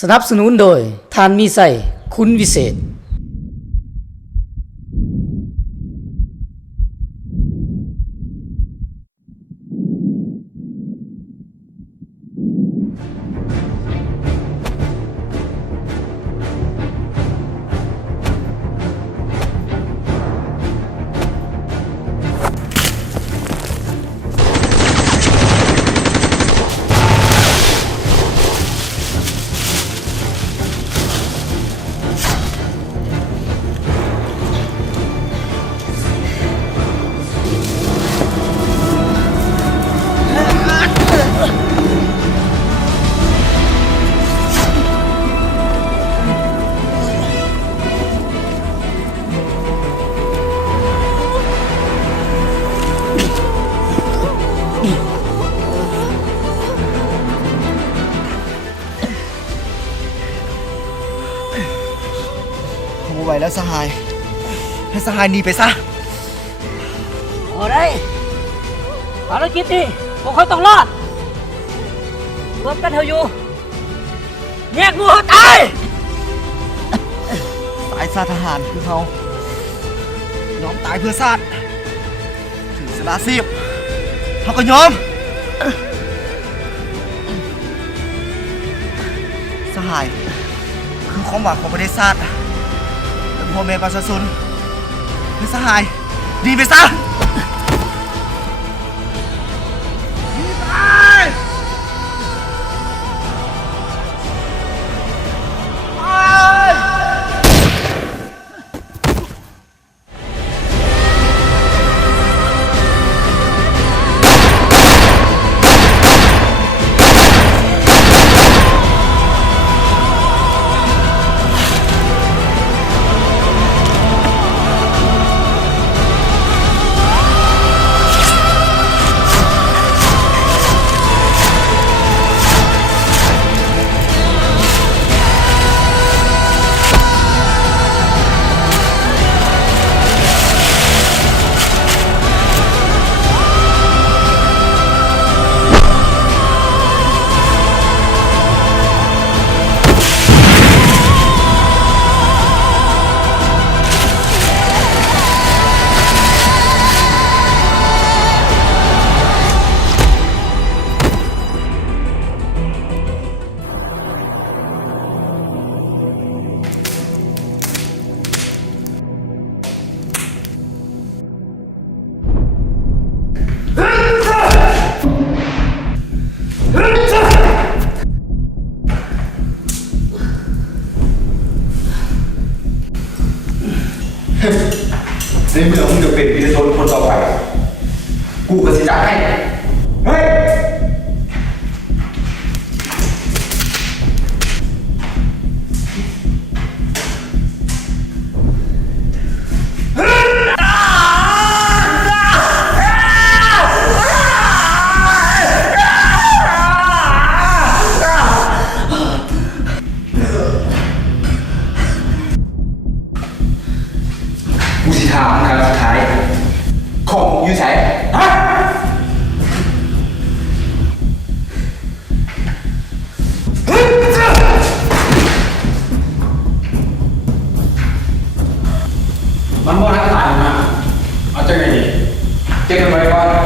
สนับสนุนโดยทานมีไส้คุณวิเศษไหวแล้วสหายให้สหายหนีไปซะโอ้ได้ภารกิจนี้พวกเขาต้องรอดรวมกันเถอะอยู่แยกงูเขาตายสายซาทหารคือเขายอมตายเพื่อชาติถึงสละชีพเขาก็ยอมสหายคือความหวังของประเทศชาติพ่อแม่ประชาชนเป็นสหายดีไปซะดีไปในเมื่อมึงจะเป็นวีรชนคนต่อไปกูก็สิจัดให้เฮ้ยกูสิถามครั้งสุดท้ายของมึงอยู่ไหนฮะมันบ่ทันตายนะเอาจังไงดีเก็บมันไว้ก่อน